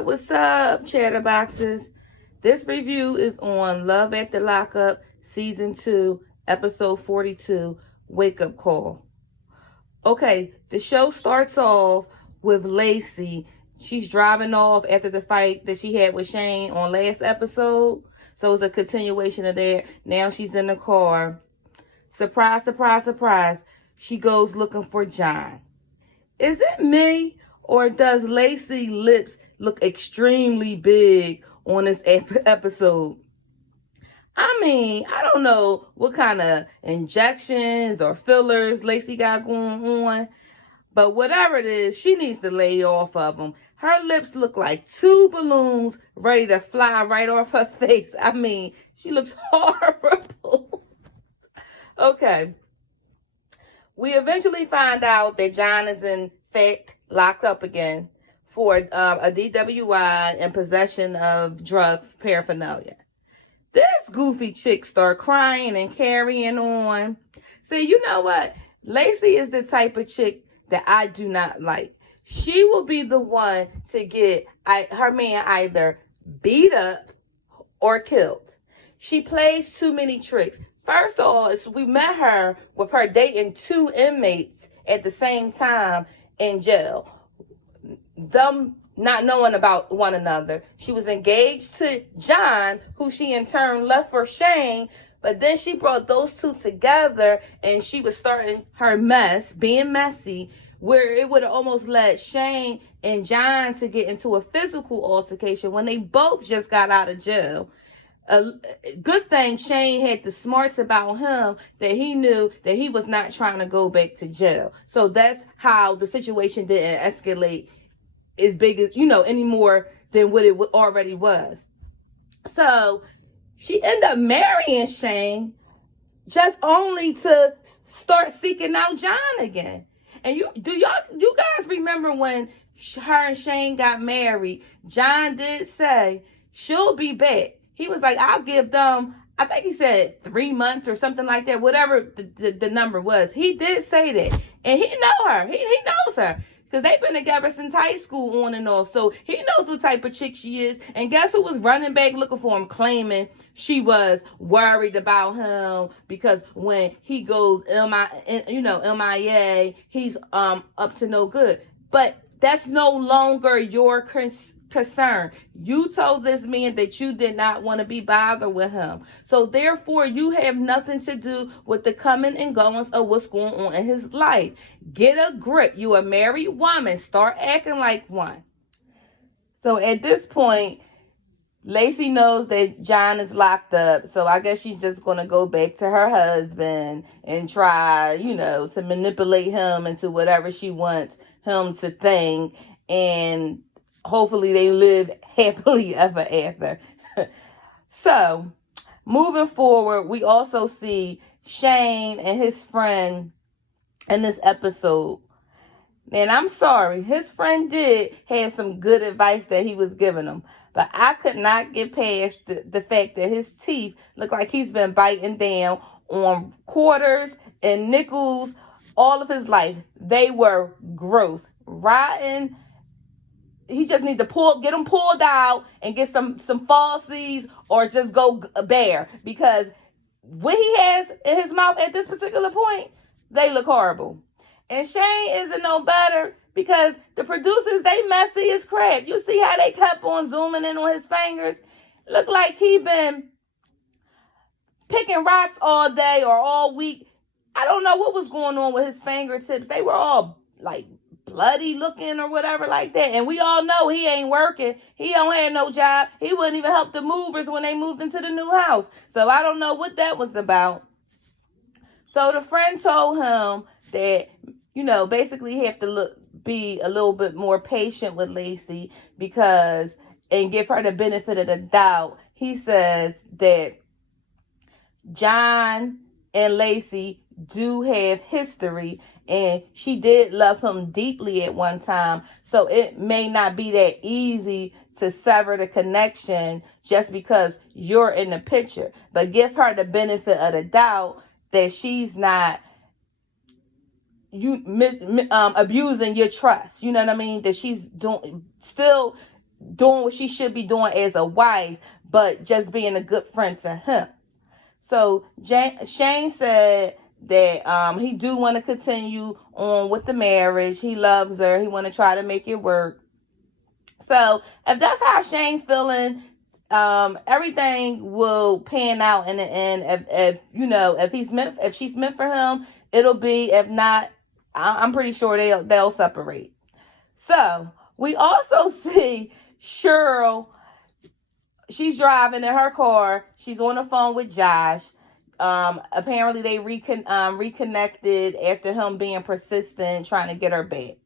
What's up, Chatterboxes? This review is on Love After Lockup, Season 2, Episode 42, Wake Up Call. Okay, the show starts off with Lacey. She's driving off after the fight that she had with Shane on last episode. So it's a continuation of that. Now she's in the car. Surprise, surprise, surprise. She goes looking for John. Is it me, or does Lacey's lips look extremely big on this episode? I mean, I don't know what kind of injections or fillers Lacey got going on, but whatever it is, she needs to lay off of them. Her lips look like two balloons ready to fly right off her face. I mean, she looks horrible. Okay. We eventually find out that John is in fact locked up again for a DWI and possession of drug paraphernalia. This goofy chick start crying and carrying on. See, you know what? Lacey is the type of chick that I do not like. She will be the one to get her man either beat up or killed. She plays too many tricks. First of all, we met her with her dating two inmates at the same time in jail. Them not knowing about one another. She was engaged to John, who she in turn left for Shane, but then she brought those two together and she was starting her mess, being messy, where it would have almost led Shane and John to get into a physical altercation when they both just got out of jail. Good thing Shane had the smarts about him that he knew that he was not trying to go back to jail. So that's how the situation didn't escalate as big as, any more than what it already was. So she ended up marrying Shane just only to start seeking out John again. And you guys remember when her and Shane got married, John did say she'll be back. He was like, I'll give them, I think he said 3 months or something like that, whatever the number was. He did say that. And he know her. He knows her. Because they've been together since high school on and off. So he knows what type of chick she is. And guess who was running back looking for him, claiming she was worried about him because when he goes MIA, he's up to no good. But that's no longer your concern. You told this man that you did not want to be bothered with him. So therefore, you have nothing to do with the coming and goings of what's going on in his life. Get a grip. You a married woman. Start acting like one. So at this point, Lacey knows that John is locked up. So I guess she's just going to go back to her husband and try, to manipulate him into whatever she wants him to think. And hopefully they live happily ever after. So, moving forward, we also see Shane and his friend in this episode. And I'm sorry, his friend did have some good advice that he was giving him. But I could not get past the fact that his teeth look like he's been biting down on quarters and nickels all of his life. They were gross, rotten. He just need to get them pulled out and get some falsies or just go bare, because what he has in his mouth at this particular point, they look horrible. And Shane isn't no better because the producers, they messy as crap. You see how they kept on zooming in on his fingers? Look like he been picking rocks all day or all week. I don't know what was going on with his fingertips. They were all like bloody looking or whatever like that. And we all know he ain't working. He don't have no job. He wouldn't even help the movers when they moved into the new house. So I don't know what that was about. So the friend told him that, basically he have to be a little bit more patient with Lacey and give her the benefit of the doubt. He says that John and Lacey do have history, and she did love him deeply at one time. So it may not be that easy to sever the connection just because you're in the picture. But give her the benefit of the doubt that she's not abusing your trust. You know what I mean? That she's still doing what she should be doing as a wife, but just being a good friend to him. So Shane said that he do want to continue on with the marriage. He loves her. He want to try to make it work. So if that's how Shane feeling, everything will pan out in the end. If she's meant for him, it'll be. If not, I'm pretty sure they'll separate. So we also see Cheryl. She's driving in her car. She's on the phone with Josh. Apparently they reconnected after him being persistent, trying to get her back.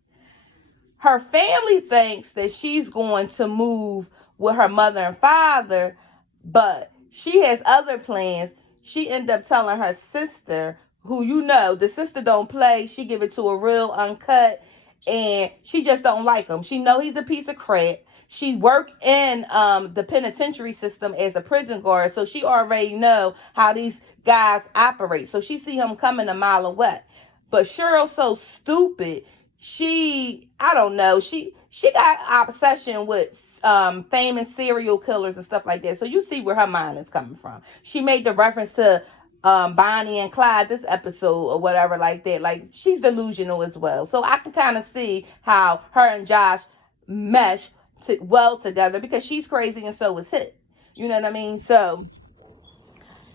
Her family thinks that she's going to move with her mother and father, but she has other plans. She ended up telling her sister, who the sister don't play. She give it to a real uncut, and she just don't like him. She know he's a piece of crap. She worked in the penitentiary system as a prison guard, so she already know how these guys operate. So she see him coming a mile away. But Cheryl's so stupid. I don't know. She got obsession with famous serial killers and stuff like that. So you see where her mind is coming from. She made the reference to Bonnie and Clyde this episode or whatever like that. Like, she's delusional as well. So I can kind of see how her and Josh mesh well together, because she's crazy and so is he. You know what I mean? So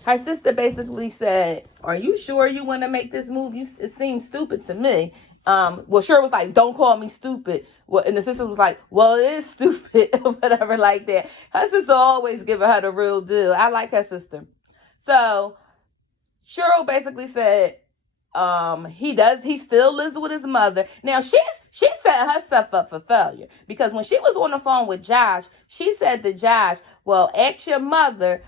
her sister basically said, "Are you sure you want to make this move? It seems stupid to me." Cheryl was like, "Don't call me stupid." Well, and the sister was like, "Well, it is stupid," whatever like that. Her sister always giving her the real deal. I like her sister. So Cheryl basically said, he still lives with his mother. Now she set herself up for failure, because when she was on the phone with Josh, she said to Josh, "Well, ask your mother,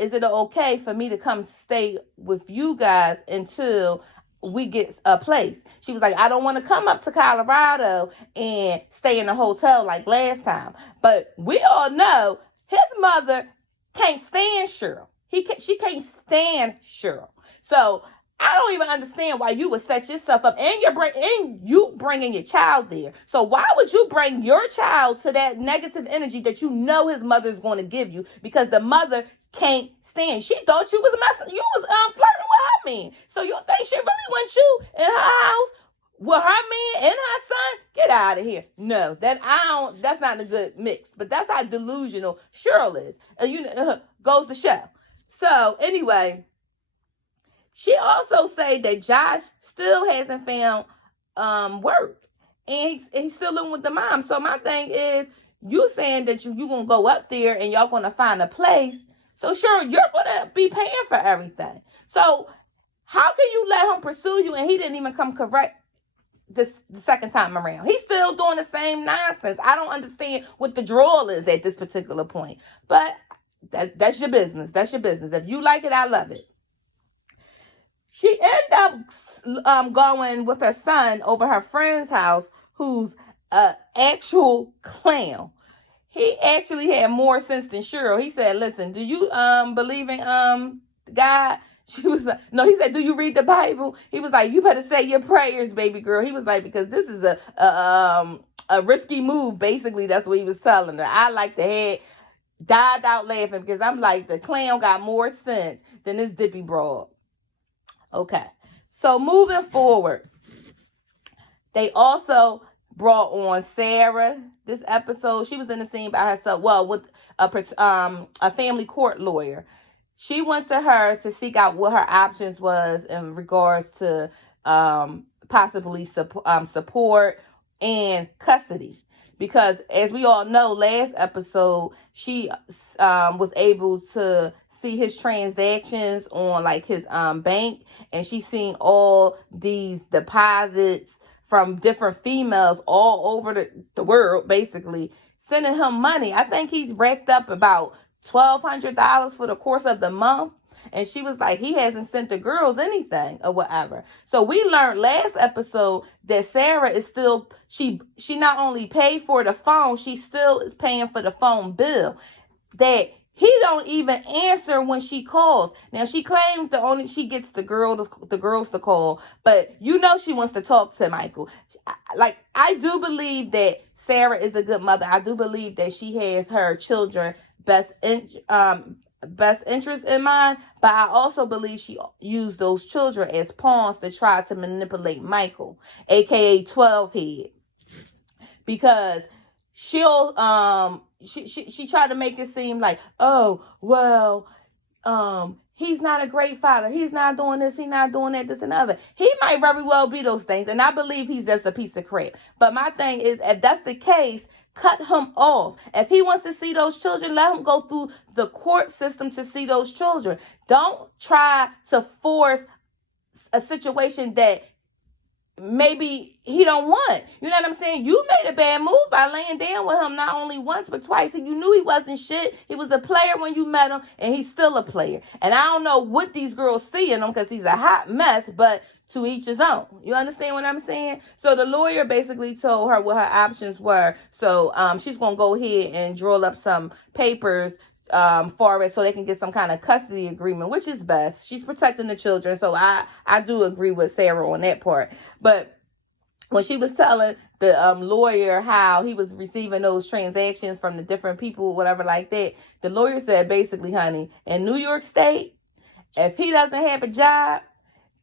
is it okay for me to come stay with you guys until we get a place?" She was like, "I don't want to come up to Colorado and stay in a hotel like last time." But we all know his mother can't stand Cheryl. She can't stand Cheryl. So I don't even understand why you would set yourself up, and you bringing your child there. So why would you bring your child to that negative energy that you know his mother is going to give you, because the mother can't stand? She thought you was flirting with her man. So you think she really wants you in her house with her man and her son? Get out of here. No, that's not a good mix. But that's how delusional Cheryl is. Goes to show. So anyway, she also said that Josh still hasn't found work, and he's still living with the mom. So my thing is, you saying that you gonna go up there and y'all gonna find a place. So sure, you're gonna be paying for everything. So how can you let him pursue you and he didn't even come correct the second time around? He's still doing the same nonsense. I don't understand what the draw is at this particular point. But that's your business. That's your business. If you like it, I love it. She ended up going with her son over her friend's house, who's an actual clown. He actually had more sense than Cheryl. He said, "Listen, do you believe in God?" She was like, "No." He said, "Do you read the Bible?" He was like, "You better say your prayers, baby girl." He was like, "Because this is a risky move." Basically, that's what he was telling her. I like the head died out laughing, because I'm like, the clown got more sense than this dippy broad. Okay, so moving forward, they also brought on Sarah this episode. She was in the scene by herself, well, with a family court lawyer. She went to her to seek out what her options was in regards to possibly support and custody. Because as we all know, last episode, she was able to see his transactions on like his bank, and she's seen all these deposits from different females all over the world, basically sending him money. I think he's racked up about $1,200 for the course of the month. And she was like, he hasn't sent the girls anything or whatever. So we learned last episode that Sarah is still, she not only paid for the phone, she still is paying for the phone bill. That He don't even answer when she calls. Now she claims she gets the girls to call, but you know she wants to talk to Michael. Like, I do believe that Sarah is a good mother. I do believe that she has her children best interest in mind, but I also believe she used those children as pawns to try to manipulate Michael, aka 12 head, because she'll she tried to make it seem like, oh well, he's not a great father, he's not doing this, he's not doing that, this and the other. He might very well be those things, and I believe he's just a piece of crap. But my thing is, if that's the case, cut him off. If he wants to see those children, let him go through the court system to see those children. Don't try to force a situation that maybe he don't want. You know what I'm saying? You made a bad move by laying down with him not only once but twice, and you knew he wasn't shit. He was a player when you met him, and he's still a player. And I don't know what these girls see in him, because he's a hot mess, but to each his own. You understand what I'm saying? So the lawyer basically told her what her options were. So she's gonna go ahead and draw up some papers for it, so they can get some kind of custody agreement, which is best. She's protecting the children, so I do agree with Sarah on that part. But when she was telling the lawyer how he was receiving those transactions from the different people, whatever like that, the lawyer said basically, honey, in New York State, if he doesn't have a job,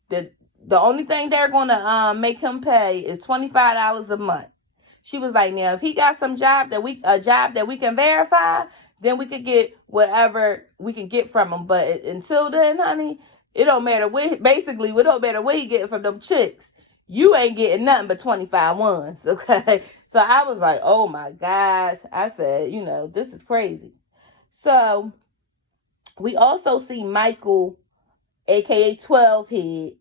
the only thing they're gonna make him pay is $25 a month. She was like, now if he got a job that we can verify, then we could get whatever we can get from him. But until then, honey, it don't matter what. Basically, it don't matter what he getting from them chicks. You ain't getting nothing but 25 ones, okay? So I was like, oh my gosh. I said, this is crazy. So we also see Michael, aka 12 Head,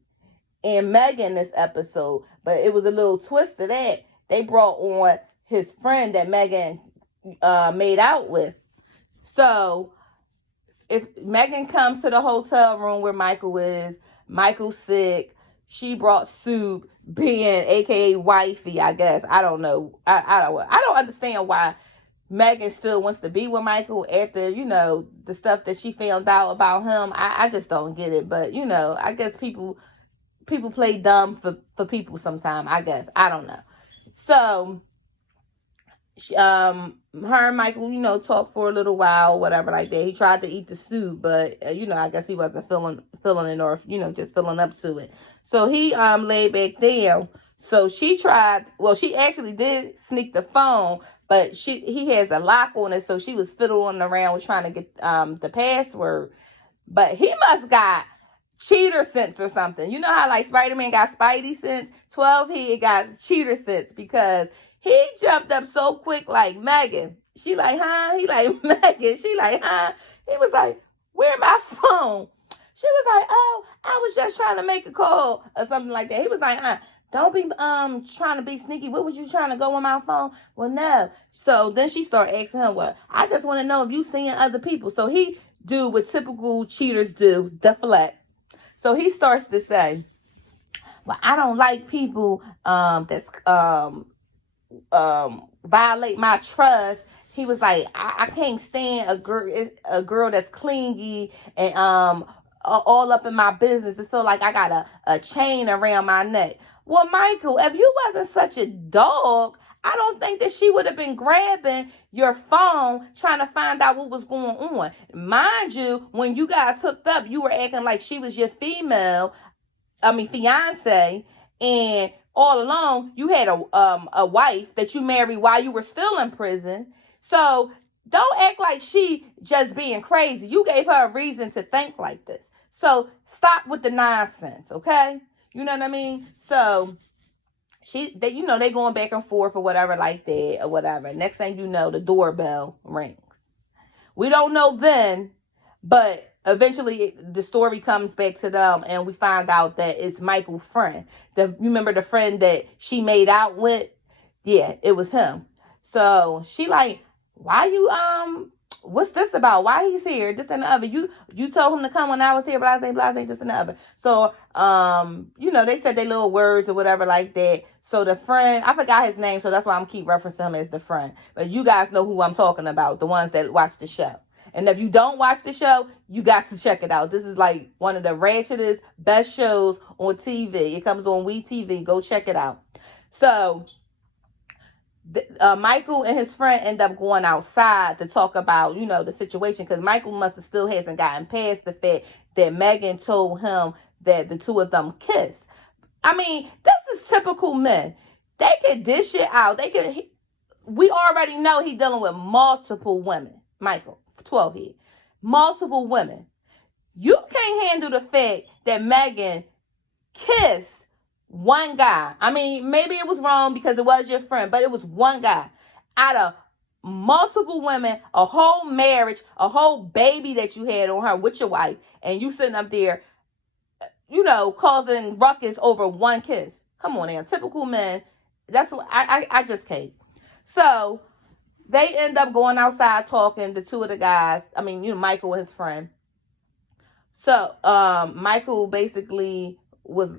and Megan this episode. But it was a little twist to that. They brought on his friend that Megan made out with. So if Megan comes to the hotel room where Michael is, Michael's sick, she brought soup, being aka wifey, I guess. I don't know. I don't understand why Megan still wants to be with Michael after, the stuff that she found out about him. I just don't get it. But, I guess people play dumb for people sometimes, I guess. I don't know. So her and Michael, talked for a little while, whatever like that. He tried to eat the soup, but I guess he wasn't feeling it, or just filling up to it. So he laid back down. So she actually did sneak the phone, but he has a lock on it, so she was fiddling around trying to get the password. But he must got cheater sense or something. You know how like Spider-Man got Spidey sense? 12 he got cheater sense, because he jumped up so quick like, Megan. She like, huh? He like, Megan. She like, huh? He was like, where my phone? She was like, oh, I was just trying to make a call or something like that. He was like, don't be trying to be sneaky. What was you trying to go on my phone? Well, no. So then she started asking him, well, I just want to know if you seeing other people. So he do what typical cheaters do, deflect. So he starts to say, well, I don't like people that's violate my trust. He was like, I can't stand a girl that's clingy and all up in my business. It feel like I got a chain around my neck. Well, Michael, if you wasn't such a dog, I don't think that she would have been grabbing your phone trying to find out what was going on. Mind you, when you guys hooked up, you were acting like she was your fiance, and all along you had a wife that you married while you were still in prison. So don't act like she just being crazy. You gave her a reason to think like this. So stop with the nonsense, okay? You know what I mean? So they going back and forth or whatever like that or whatever. Next thing you know, the doorbell rings. We don't know then, but eventually the story comes back to them, and we find out that it's Michael's friend. You remember the friend that she made out with? Yeah, it was him. So she like, why you what's this about? Why he's here? This and the other. You told him to come when I was here, blase, blase, this and the other. So they said their little words or whatever like that. So the friend, I forgot his name, so that's why I'm keep referencing him as the friend. But you guys know who I'm talking about, the ones that watch the show. And if you don't watch the show, you got to check it out. This is like one of the ratchetest, best shows on TV. It comes on WeTV. Go check it out. So Michael and his friend end up going outside to talk about, the situation, because Michael must have still hasn't gotten past the fact that Megan told him that the two of them kissed. I mean, this is typical men. They can dish it out. We already know he's dealing with multiple women. Michael, 12 head. Multiple women. You can't handle the fact that Megan kissed one guy. I mean, maybe it was wrong because it was your friend, but it was one guy out of multiple women, a whole marriage, a whole baby that you had on her with your wife, and you sitting up there, causing ruckus over one kiss. Come on now, typical men. That's what I just can't. So they end up going outside talking, the two of the guys. I mean, Michael and his friend. So Michael basically was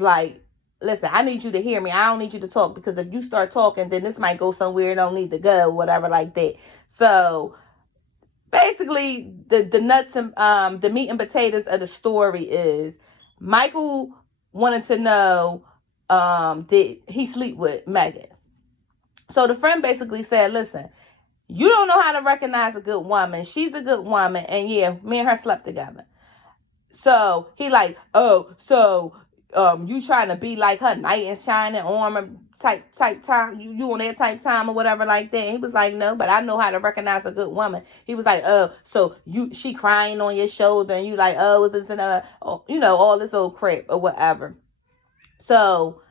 like, listen, I need you to hear me. I don't need you to talk, because if you start talking, then this might go somewhere it don't need to go, whatever like that. So basically, the nuts and the meat and potatoes of the story is Michael wanted to know, did he sleep with Megan? So the friend basically said, listen, you don't know how to recognize a good woman. She's a good woman, and yeah, me and her slept together. So he like, you trying to be like her knight in shining armor type time, you on that type time or whatever like that. And he was like, no, but I know how to recognize a good woman. He was like, so she crying on your shoulder, and you like, is this all this old crap or whatever. So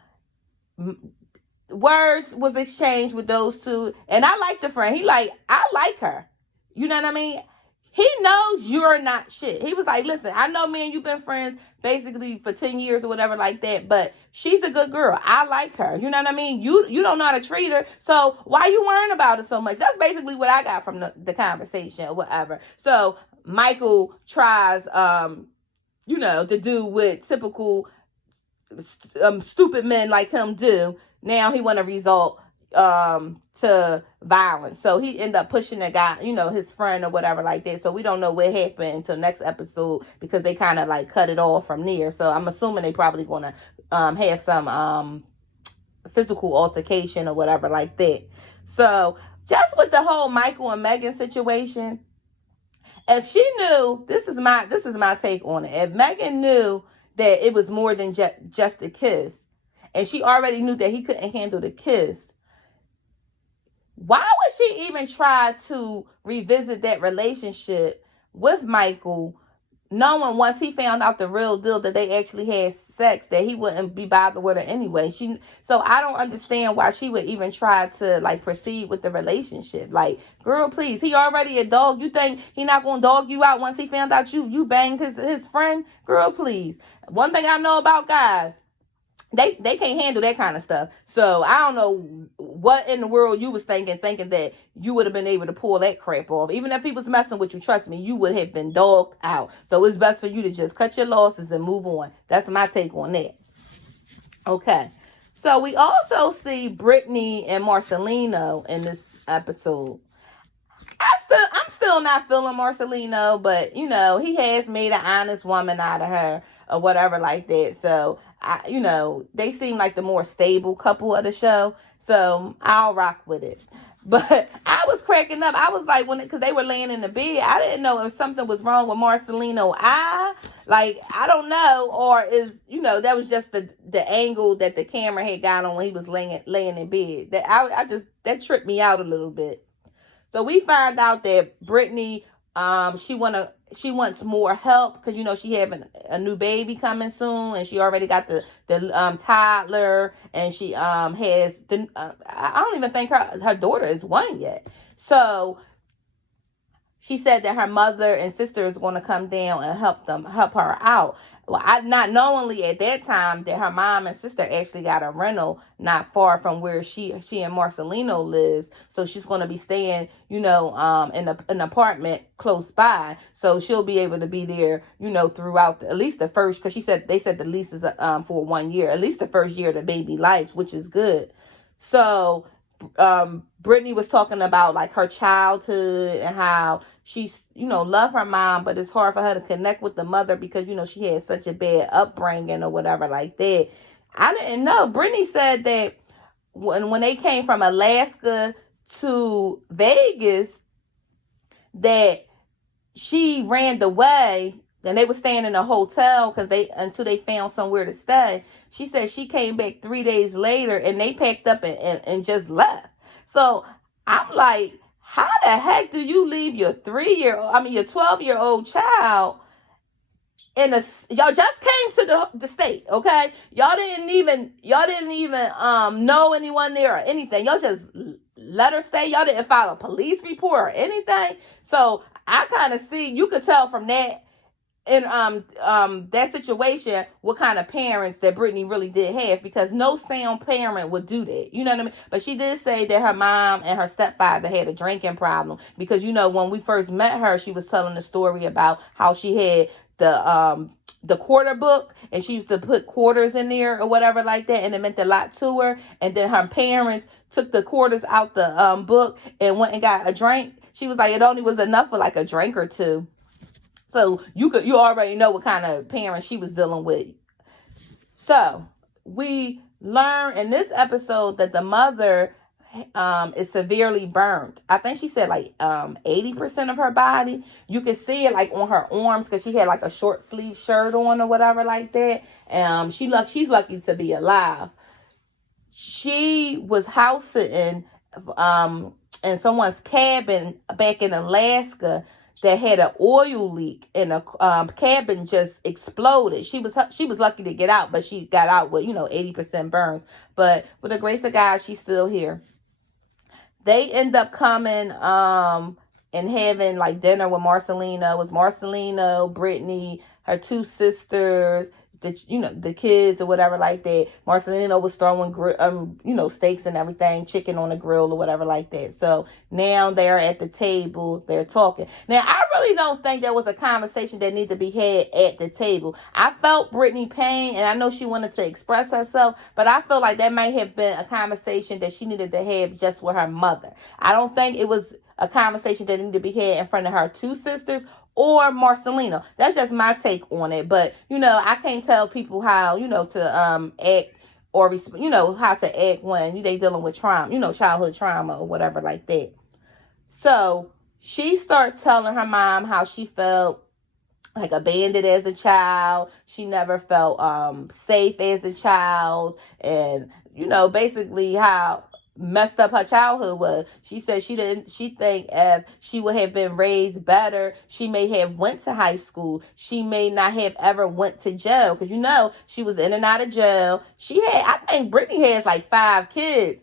words was exchanged with those two, and I like the friend. He like, I like her. You know what I mean? He knows you're not shit. He was like, listen, I know me and you've been friends basically for 10 years or whatever like that, but she's a good girl. I like her. You know what I mean? You don't know how to treat her, so why you worrying about it so much? That's basically what I got from the conversation or whatever. So Michael tries, to do what typical stupid men like him do. Now he want to resort to violence. So he ended up pushing the guy, his friend or whatever like that. So we don't know what happened until next episode, because they kind of like cut it off from there. So I'm assuming they probably going to have some physical altercation or whatever like that. So just with the whole Michael and Megan situation, if she knew, this is my take on it. If Megan knew that it was more than just a kiss, and she already knew that he couldn't handle the kiss, why would she even try to revisit that relationship with Michael, knowing once he found out the real deal that they actually had sex, that he wouldn't be bothered with her anyway? So I don't understand why she would even try to like proceed with the relationship. Like, girl, please, he already a dog. You think he not gonna dog you out once he found out you banged his friend? Girl, please. One thing I know about guys, they can't handle that kind of stuff. So I don't know what in the world you was thinking that you would have been able to pull that crap off. Even if he was messing with you, trust me, you would have been dogged out. So it's best for you to just cut your losses and move on. That's my take on that. Okay. So we also see Brittany and Marcelino in this episode. I'm still not feeling Marcelino, but he has made an honest woman out of her or whatever like that. So they seem like the more stable couple of the show, so I'll rock with it. But I was cracking up. I was like, because they were laying in the bed, I didn't know if something was wrong with Marcelino. I don't know, or is that was just the angle that the camera had got on when he was laying in bed. That tripped me out a little bit. So we find out that Brittany, she wants more help because she having a new baby coming soon, and she already got the toddler, and she has I don't even think her daughter is 1 yet. So she said that her mother and sister is going to come down and help her out. Well, I not knowingly at that time that her mom and sister actually got a rental not far from where she and Marcelino lives. So she's going to be staying, in an apartment close by. So she'll be able to be there, throughout at least the first, because they said the lease is for 1 year, at least the first year of the baby life, which is good. So Brittany was talking about like her childhood and how she's, love her mom, but it's hard for her to connect with the mother because, she had such a bad upbringing or whatever like that. I didn't know. Brittany said that when they came from Alaska to Vegas, that she ran away and they were staying in a hotel until they found somewhere to stay. She said she came back 3 days later and they packed up and just left. So I'm like, how the heck do you leave your 12-year-old child y'all just came to the state, okay? Y'all didn't even know anyone there or anything. Y'all just let her stay. Y'all didn't file a police report or anything. So I kind of see, you could tell from that in that situation what kind of parents that Brittany really did have, because no sound parent would do that. You know what I mean? But she did say that her mom and her stepfather had a drinking problem because, when we first met her, she was telling the story about how she had the quarter book and she used to put quarters in there or whatever like that, and it meant a lot to her. And then her parents took the quarters out the book and went and got a drink. She was like, it only was enough for like a drink or two. So you already know what kind of parents she was dealing with. So we learn in this episode that the mother is severely burned. I think she said like 80% of her body. You can see it like on her arms because she had like a short sleeve shirt on or whatever like that. She's lucky to be alive. She was house sitting in someone's cabin back in Alaska that had an oil leak and a cabin just exploded. She was lucky to get out, but she got out with 80% burns. But with the grace of God, she's still here. They end up coming and having like dinner with Marcelino. It was Marcelino, Brittany, her two sisters, the kids or whatever like that. Marcelino was throwing steaks and everything, chicken on the grill or whatever like that. So now they're at the table, they're talking. Now I really don't think there was a conversation that needed to be had at the table. I felt Brittany pain, and I know she wanted to express herself, but I feel like that might have been a conversation that she needed to have just with her mother. I don't think it was a conversation that needed to be had in front of her two sisters or Marcelino. That's just my take on it. But, I can't tell people how, to act or, how to act when they dealing with trauma, childhood trauma or whatever like that. So she starts telling her mom how she felt like abandoned as a child. She never felt safe as a child. And, basically how messed up her childhood was. She said she think if she would have been raised better, she may have went to high school. She may not have ever went to jail because she was in and out of jail. I think Brittany has like 5 kids.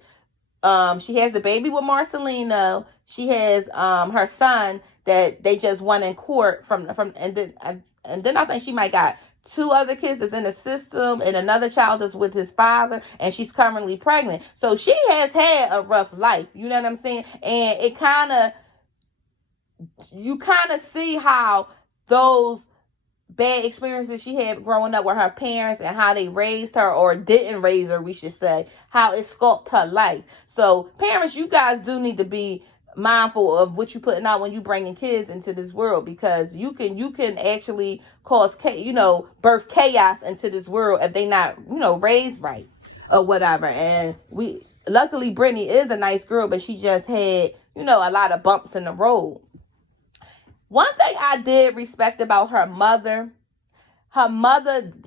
She has the baby with Marcelino. She has her son that they just won in court and then I think she might got 2 other kids that's in the system, and another child is with his father, and she's currently pregnant. So she has had a rough life. You know what I'm saying? And you kind of see how those bad experiences she had growing up with her parents and how they raised her or didn't raise her, we should say, how it sculpted her life. So parents, you guys do need to be mindful of what you're putting out when you bringing kids into this world, because you can actually cause birth chaos into this world if they not raised right or whatever. And luckily Brittany is a nice girl, but she just had a lot of bumps in the road. One thing I did respect about her mother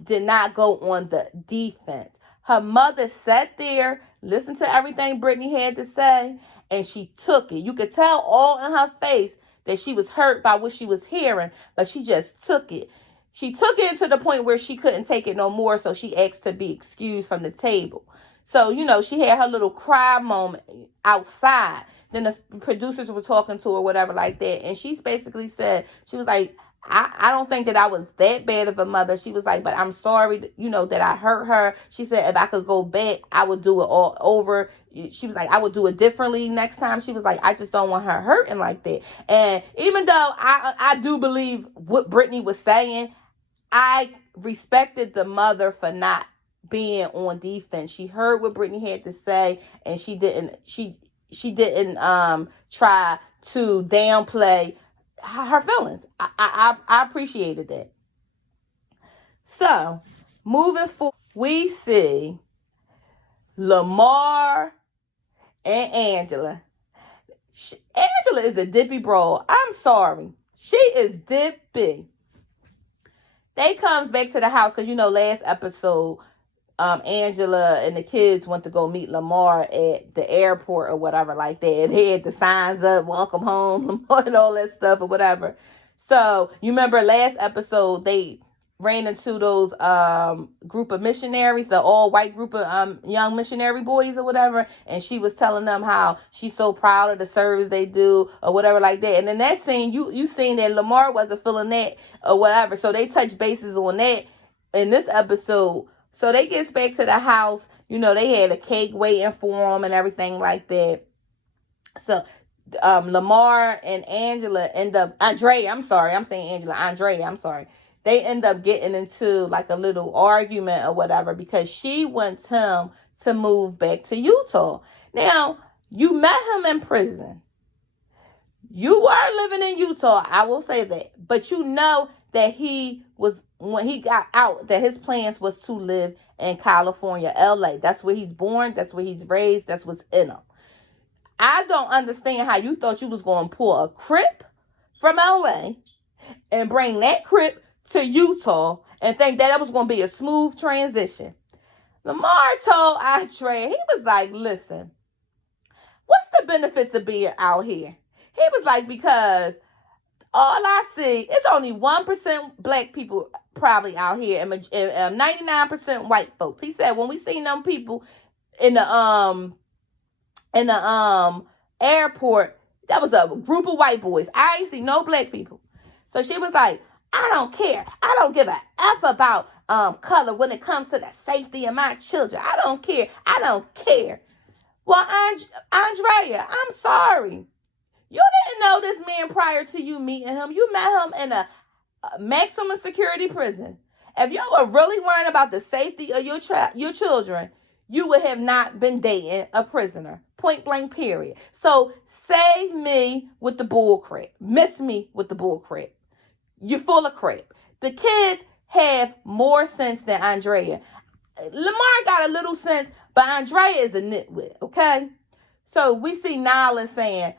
did not go on the defense. Her mother sat there, listened to everything Brittany had to say, and she took it. You could tell all in her face that she was hurt by what she was hearing, but she just took it. She took it to the point where she couldn't take it no more, so she asked to be excused from the table. So, she had her little cry moment outside. Then the producers were talking to her, whatever like that, and she basically said, she was like, I don't think that I was that bad of a mother. She was like, but I'm sorry, that I hurt her. She said, if I could go back, I would do it all over. She was like, I would do it differently next time. She was like, I just don't want her hurting like that. And even though I do believe what Brittany was saying, I respected the mother for not being on defense. She heard what Brittany had to say, and she didn't try to downplay her feelings. I appreciated that. So, moving forward, we see Lamar and Angela. Angela is a dippy broad. I'm sorry. She is dippy. They comes back to the house because, last episode, Angela and the kids went to go meet Lamar at the airport or whatever like that. They had the signs up, welcome home, Lamar, and all that stuff or whatever. So, you remember last episode, they ran into those group of missionaries, the all-white group of young missionary boys or whatever, and she was telling them how she's so proud of the service they do or whatever like that. And in that scene, you seen that Lamar wasn't feeling that or whatever, so they touched bases on that in this episode. So they get back to the house, they had a cake waiting for them and everything like that. So Lamar and Angela end up, Andrea, I'm sorry, I'm saying Angela, Andrea, I'm sorry. They end up getting into like a little argument or whatever because she wants him to move back to Utah. Now, you met him in prison. You were living in Utah, I will say that. But you know that when he got out, that his plans was to live in California, LA. That's where he's born. That's where he's raised. That's what's in him. I don't understand how you thought you was going to pull a Crip from LA and bring that Crip to Utah and think that was going to be a smooth transition. Lamar told Andrea, he was like, listen, what's the benefits of being out here? He was like, because all I see is only 1% black people probably out here and 99% white folks. He said when we seen them people in the airport, that was a group of white boys. I ain't see no black people. So she was like, I don't care. I don't give a F about color when it comes to the safety of my children. I don't care. I don't care. Well, Andrea, I'm sorry. You didn't know this man prior to you meeting him. You met him in a maximum security prison. If you were really worrying about the safety of your children, you would have not been dating a prisoner. Point blank, period. So save me with the bull crap. Miss me with the bull crap. You're full of crap. The kids have more sense than Andrea. Lamar got a little sense, but Andrea is a nitwit, okay? So we see Nyla saying,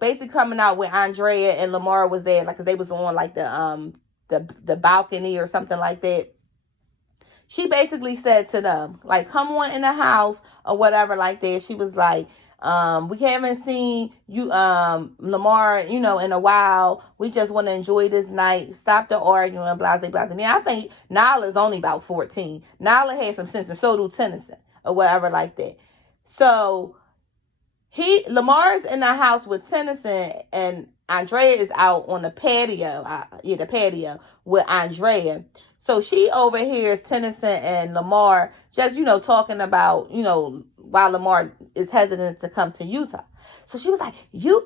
basically coming out with Andrea and Lamar was there, like, cause they was on like the balcony or something like that. She basically said to them, like, come on in the house or whatever like that. She was like, we haven't seen you, Lamar, in a while. We just want to enjoy this night. Stop the arguing, blah, blah, blah. Now, I think Nyla's only about 14. Nyla has some sense, and so do Tennyson or whatever like that. So Lamar's in the house with Tennyson, and Andrea is out on the patio, the patio with Andrea. So she overhears Tennyson and Lamar just, talking about, why Lamar is hesitant to come to Utah. So she was like,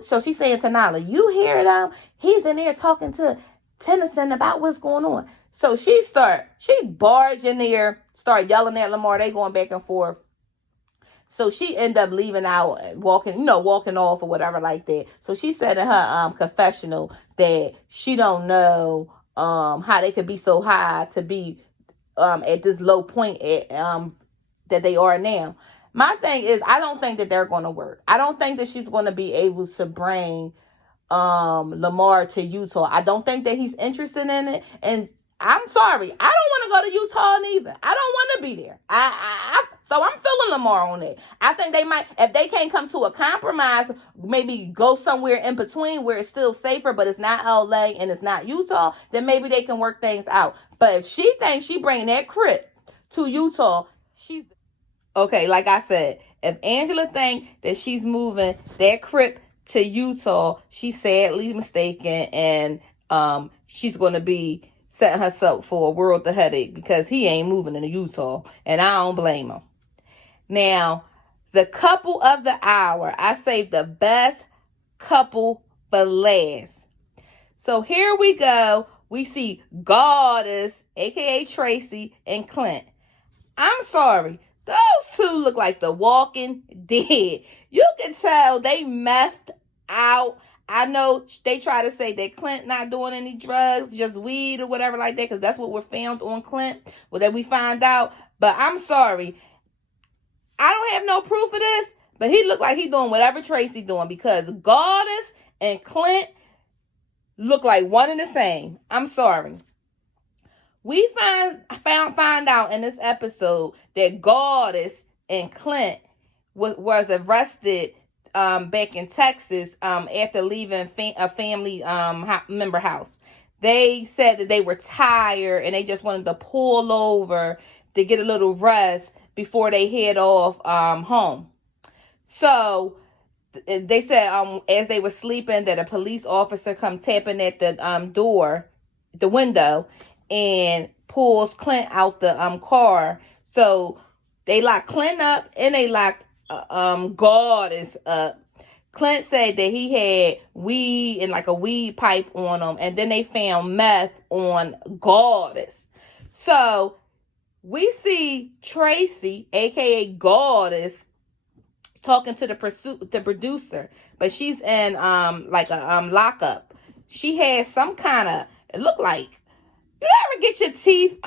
so she's saying to Nyla, you hear them? He's in there talking to Tennyson about what's going on. So she barged in there, start yelling at Lamar. They going back and forth. So she ended up leaving out, walking off or whatever like that. So she said in her confessional that she don't know how they could be so high to be at this low point that they are now. My thing is, I don't think that they're going to work. I don't think that she's going to be able to bring Lamar to Utah. I don't think that he's interested in it. And I'm sorry, I don't want to go to Utah neither. I don't want to be there. So I'm feeling Lamar on it. I think they might, if they can't come to a compromise, maybe go somewhere in between where it's still safer, but it's not LA and it's not Utah, then maybe they can work things out. But if she thinks she bring that Crip to Utah, she's... Okay, like I said, if Angela thinks that she's moving that Crip to Utah, she's sadly mistaken, and she's going to be setting herself for a world of headache because he ain't moving into Utah, and I don't blame him. Now, the couple of the hour, I saved the best couple for last. So here we go. We see Goddess, aka Traci, and Clint. I'm sorry. Those two look like the Walking Dead. You can tell they messed out. I know they try to say that Clint not doing any drugs, just weed or whatever like that, because that's what we're found on Clint, well, that we find out. But I'm sorry, I don't have no proof of this, but he looked like he doing whatever Traci doing, because Goddess and Clint look like one and the same. I'm sorry. We find out in this episode that Goddess and Clint was arrested back in Texas after leaving a family member house. They said that they were tired and they just wanted to pull over to get a little rest before they head off home. So they said as they were sleeping that a police officer come tapping at the window, and pulls Clint out the car. So they lock Clint up and they lock Goddess up. Clint said that he had weed and like a weed pipe on him, and then they found meth on Goddess. So we see Traci, aka Goddess, talking to the producer, but she's in like a lockup. She has some kind of, it looked like, you ever get your teeth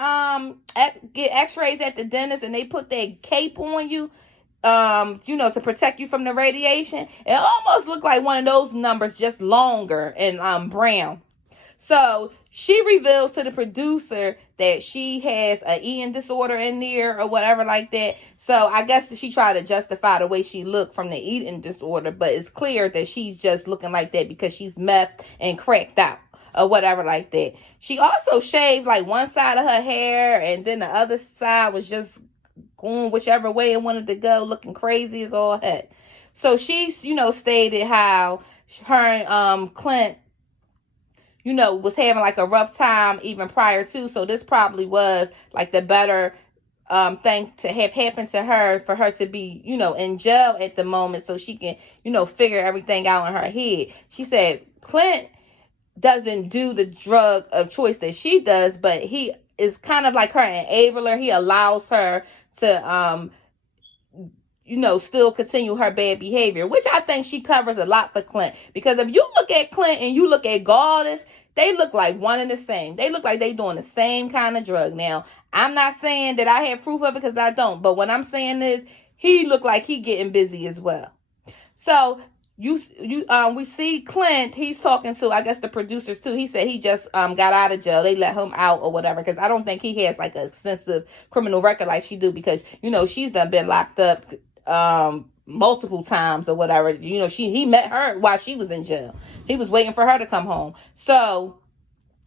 get x-rays at the dentist and they put that cape on you, to protect you from the radiation? It almost looked like one of those numbers, just longer and brown. So she reveals to the producer that she has an eating disorder in there or whatever like that. So I guess she tried to justify the way she looked from the eating disorder, but it's clear that she's just looking like that because she's meth and cracked out or whatever like that. She also shaved like one side of her hair, and then the other side was just going whichever way it wanted to go, looking crazy as all heck. So she's, stated how her and Clint, was having like a rough time even prior to. So this probably was like the better thing to have happened to her, for her to be, in jail at the moment, so she can, figure everything out in her head. She said Clint doesn't do the drug of choice that she does, but he is kind of like her enabler. He allows her to still continue her bad behavior, which I think she covers a lot for Clint. Because if you look at Clint and you look at Goddess, they look like one and the same. They look like they doing the same kind of drug. Now, I'm not saying that I have proof of it, because I don't. But what I'm saying is, he look like he getting busy as well. So we see Clint, he's talking to, I guess, the producers too. He said he just got out of jail. They let him out or whatever, because I don't think he has like an extensive criminal record like she do, because she's done been locked up multiple times or whatever. He met her while she was in jail. He was waiting for her to come home. So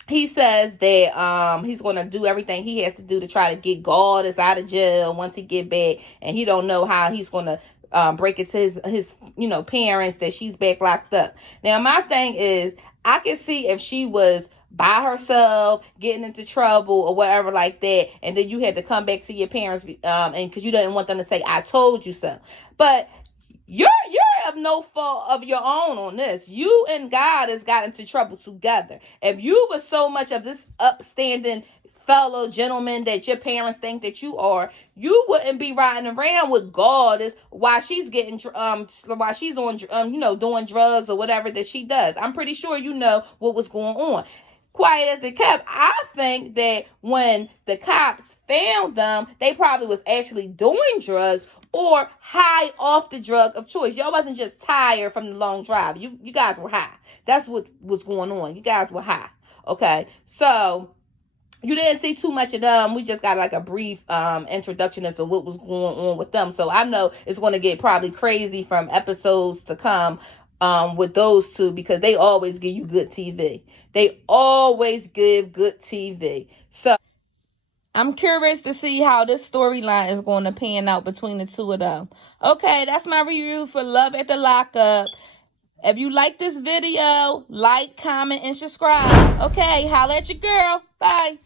he says that he's going to do everything he has to do to try to get Goddess out of jail once he get back, and he don't know how he's going to break it to his parents that she's back locked up. Now, my thing is, I can see if she was by herself, getting into trouble or whatever like that, and then you had to come back to your parents, and because you didn't want them to say, "I told you so." But you're of no fault of your own on this. You and God has got into trouble together. If you were so much of this upstanding fellow gentleman that your parents think that you are, you wouldn't be riding around with Goddess while she's getting while she's on doing drugs or whatever that she does. I'm pretty sure you know what was going on. Quiet as it kept, I think that when the cops found them, they probably was actually doing drugs or high off the drug of choice. Y'all wasn't just tired from the long drive. You guys were high. That's what was going on. You guys were high. Okay, so you didn't see too much of them. We just got like a brief introduction into what was going on with them. So I know it's going to get probably crazy from episodes to come with those two, because they always give you good TV. They always give good TV. So I'm curious to see how this storyline is going to pan out between the two of them. Okay, that's my review for Love at the Lockup. If you like this video, like, comment, and subscribe. Okay, holla at your girl. Bye.